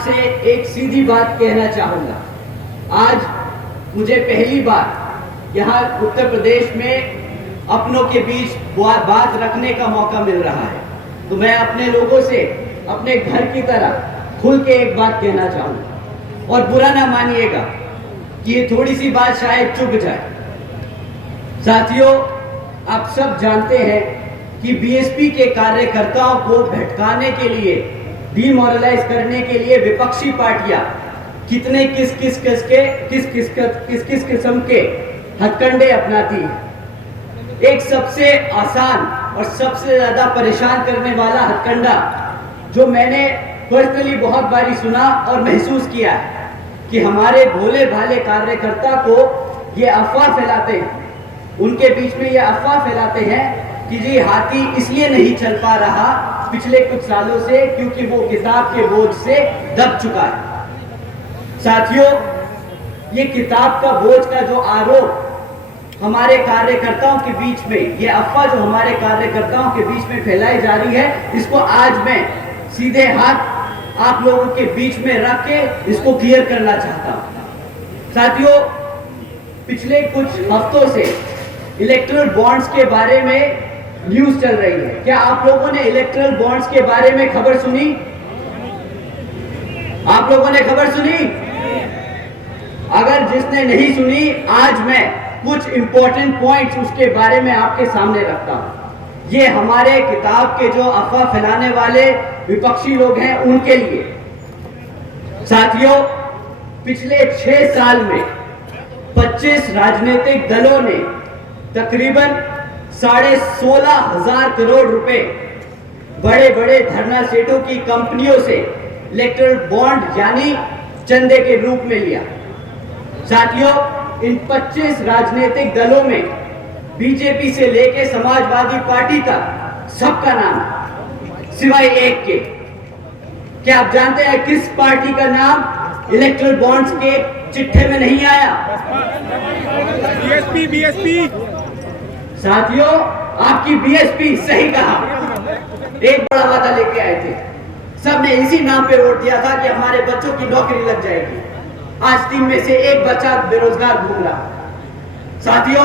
आपसे एक सीधी बात कहना चाहूंगा। आज मुझे पहली बार यहाँ उत्तर प्रदेश में अपनों के बीच बात रखने का मौका मिल रहा है, तो मैं अपने लोगों से अपने घर की तरह खुल के एक बात कहना चाहूंगा और बुरा ना मानिएगा कि ये थोड़ी सी बात शायद चुभ जाए। साथियों, आप सब जानते हैं कि बीएसपी के कार्यकर्ताओं को भटकाने के लिए, डिमोरलाइज करने के लिए विपक्षी पार्टियां कितने किस किस्म के हथकंडे अपनाती है। एक सबसे आसान और सबसे ज्यादा परेशान करने वाला हथकंडा जो मैंने पर्सनली बहुत बारी सुना और महसूस किया है कि हमारे भोले भाले कार्यकर्ता को ये अफवाह फैलाते हैं, उनके बीच में ये अफवाह फैलाते हैं कि जी हाथी इसलिए नहीं चल पा रहा पिछले कुछ सालों से क्योंकि वो किताब के बोझ से दब चुका है। साथियों, ये किताब का बोझ का जो आरोप हमारे कार्यकर्ताओं के बीच में, ये अफवाह जो हमारे कार्यकर्ताओं के बीच में फैलाई जा रही है, इसको आज मैं सीधे हाथ आप लोगों के बीच में रख के इसको क्लियर करना चाहता हूं। साथियों, पिछले कुछ हफ्तों से इलेक्टोरल बॉन्ड्स के बारे में न्यूज चल रही है। क्या आप लोगों ने इलेक्टोरल बॉन्ड्स के बारे में खबर सुनी? आप लोगों ने खबर सुनी? अगर जिसने नहीं सुनी, आज मैं कुछ इंपॉर्टेंट पॉइंट्स उसके बारे में आपके सामने रखता हूं। ये हमारे किताब के जो अफवाह फैलाने वाले विपक्षी लोग हैं उनके लिए। साथियों, पिछले 6 साल में 25 राजनीतिक दलों ने तकरीबन 16,500 करोड़ रुपए बड़े बड़े धरना सेठों की कंपनियों से इलेक्टोरल बॉन्ड यानी चंदे के रूप में लिया। साथियों, इन 25 राजनीतिक दलों में बीजेपी से लेकर समाजवादी पार्टी तक सबका नाम सिवाय एक के। क्या आप जानते हैं किस पार्टी का नाम इलेक्टोरल बॉन्ड्स के चिट्ठे में नहीं आया? बीएसपी। साथियों, आपकी बीएसपी सही कहा। एक बड़ा वादा लेके आए थे, सबने इसी नाम पे वोट दिया था कि हमारे बच्चों की नौकरी लग जाएगी। आज 3 में से 1 बच्चा बेरोजगार घूम रहा। साथियों,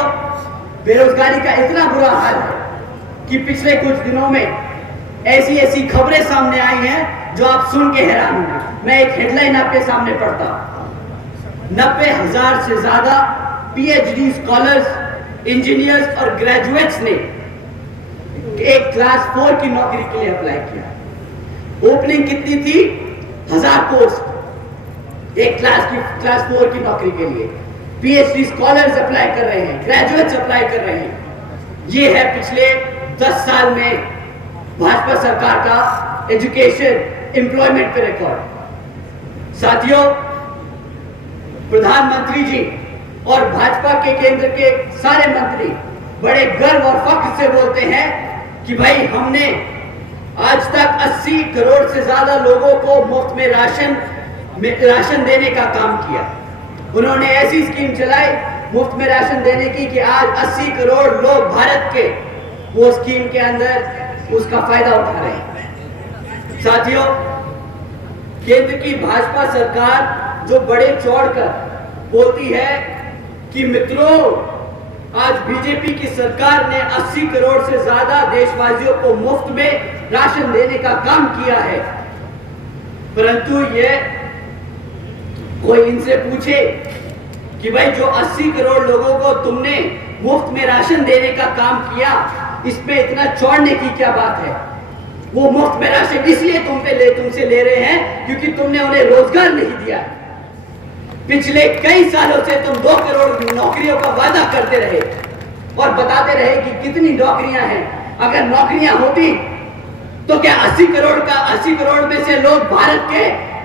बेरोजगारी का इतना बुरा हाल है कि पिछले कुछ दिनों में ऐसी खबरें सामने आई हैं जो आप सुन के हैरान होंगे। मैं एक हेडलाइन आपके सामने पढ़ता हूं। 90,000 से ज्यादा पीएचडी स्कॉलर्स, इंजीनियर्स और ग्रेजुएट्स ने एक क्लास 4 की नौकरी के लिए अप्लाई किया। ओपनिंग कितनी थी? 1000 पोस्ट एक क्लास 4 की नौकरी के लिए। पीएचडी स्कॉलर्स अप्लाई कर रहे हैं, ग्रेजुएट्स अप्लाई कर रहे हैं। ये है पिछले 10 साल में भाजपा सरकार का एजुकेशन एम्प्लॉयमेंट पे रिकॉर्ड। साथियों, प्रधानमंत्री जी और भाजपा के केंद्र के सारे मंत्री बड़े गर्व और फख्र से बोलते हैं कि भाई हमने आज तक 80 करोड़ से ज्यादा लोगों को मुफ्त में राशन देने का काम किया। उन्होंने ऐसी स्कीम चलाई मुफ्त में राशन देने की कि आज 80 करोड़ लोग भारत के वो स्कीम के अंदर उसका फायदा उठा रहे हैं। साथियों, केंद्र की भाजपा सरकार जो बड़े चौड़ कर बोलती है कि मित्रों, आज बीजेपी की सरकार ने 80 करोड़ से ज्यादा देशवासियों को मुफ्त में राशन देने का काम किया है, परंतु ये कोई इनसे पूछे कि भाई जो 80 करोड़ लोगों को तुमने मुफ्त में राशन देने का काम किया, इसमें इतना चौड़ने की क्या बात है? वो मुफ्त में राशन इसलिए तुमसे ले रहे हैं क्योंकि तुमने उन्हें रोजगार नहीं दिया। पिछले कई सालों से तुम 2 करोड़ नौकरियों का वादा करते रहे और बताते रहे कि कितनी नौकरियां हैं। अगर नौकरियां होती तो क्या 80 करोड़ में से लोग भारत के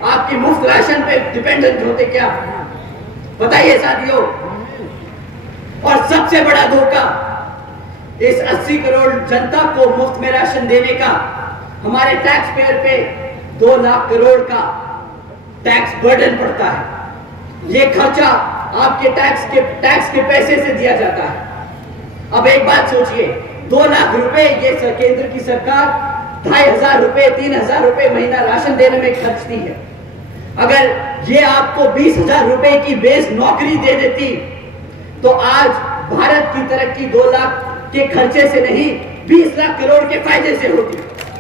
आपकी मुफ्त राशन पे डिपेंडेंट होते क्या? बताइए साथियों। और सबसे बड़ा धोखा, इस 80 करोड़ जनता को मुफ्त में राशन देने का हमारे टैक्स पेयर पे 2 लाख करोड़ का टैक्स बर्डन पड़ता है। ये खर्चा आपके टैक्स के पैसे से दिया जाता है। अब एक बात सोचिए, 2 लाख रुपए ये केंद्र की सरकार 2,500 रुपए 3,000 रुपए महीना राशन देने में खर्चती है। अगर ये आपको 20,000 रुपए की बेस नौकरी दे देती तो आज भारत की तरक्की 2 लाख के खर्चे से नहीं 20 लाख करोड़ के फायदे से होती।